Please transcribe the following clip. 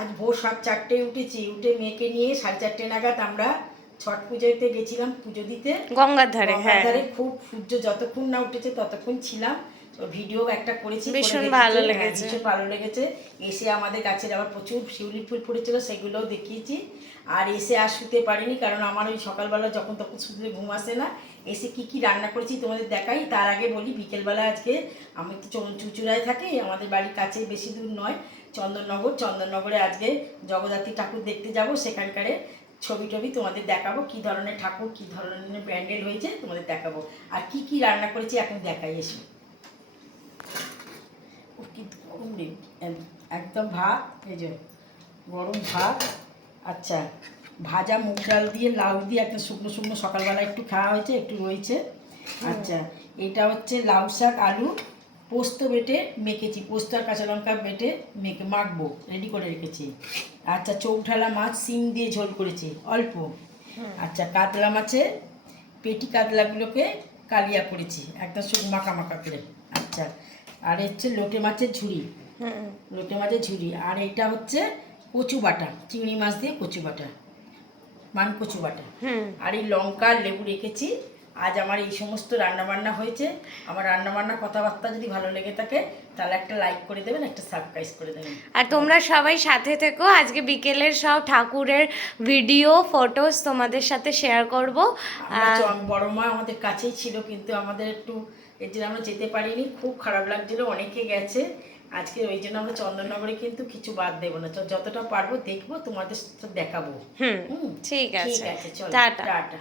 আজ ভোর 4:30 উঠেছি, উঠে মেয়েকে নিয়ে 4:30 নাগাদ আমরা ছট পুজোতে গেছিলাম পুজো দিতে গঙ্গার ধারে। হ্যাঁ, খুব সূর্য যতক্ষণ না উঠেছে ততক্ষণ ছিলাম। তো ভিডিও একটা করেছি, ভীষণ ভালো লেগেছে। ভীষণ ভালো লেগেছে। এসে আমাদের গাছের আবার প্রচুর শিউলি ফুল ফুটেছিল, সেগুলোও দেখিয়েছি। আর এসে আর শুতে পারিনি, কারণ আমার ওই সকালবেলা যখন তখন শুতে ঘুম আসে না। এসে কি কি রান্না করেছি তোমাদের দেখাই। তার আগে বলি, বিকেলবেলা আজকে আমি তো চুঁচুড়ায় থাকি, আমাদের বাড়ির কাছে, বেশি দূর নয়, চন্দননগরে আজকে জগদ্ধাত্রী ঠাকুর দেখতে যাব। সেখানকারে ছবি টবি তোমাদের দেখাবো, কি ধরনের ঠাকুর, কি ধরনের প্যান্ডেল হয়েছে তোমাদের দেখাবো। আর কি কি রান্না করেছি এখন দেখাই এসে। একদম ভাত, এই যে গরম ভাত। আচ্ছা, ভাজা মুগ ডাল দিয়ে লাউ দিয়ে একটা শুকনো শুকনো সকালবেলা একটু খাওয়া হয়েছে, একটু রয়েছে। আচ্ছা, এটা হচ্ছে লাউ শাক আলু পোস্ত বেটে মেখেছি, পোস্ত আর কাঁচা লঙ্কা বেটে মাখবো, রেডি করে রেখেছি। আচ্ছা, চৌঠালা মাছ শিম দিয়ে ঝোল করেছি অল্প। আচ্ছা, কাতলা মাছের পেটি কাতলাগুলোকে কালিয়া করেছি একদম মাখা মাখা করে। আচ্ছা, আর হচ্ছে লোটে মাছের ঝুড়ি, আর এটা হচ্ছে কচু বাটা, চিংড়ি মাছ দিয়ে কচু বাটা, মান কচু বাটা। আর এই লঙ্কা লেবু রেখেছি। আজ আমার এই সমস্ত রান্নাবান্না হয়েছে। আমার রান্নাবান্না কথাবার্তা যদি ভালো লেগে থাকে তাহলে একটা লাইক করে দেবেন, একটা সাবস্ক্রাইব করে দেবেন। আর তোমরা সবাই সাথে থেকো, আজকে বিকেলের সব ঠাকুরের ভিডিও ফটোস তোমাদের সাথে শেয়ার করব। বড় মা আমাদের কাছেই ছিল, কিন্তু আমাদের একটু এর জন্য আমরা যেতে পারিনি, খুব খারাপ লাগছিল, অনেকে গেছে আজকে, ওই জন্য আমরা চন্দননগরে কিন্তু কিছু বাদ দেবো না, যতটা পারবো দেখবো, তোমাদের সাথে দেখাবো। ঠিক আছে, চলো, টাটা। টাটা।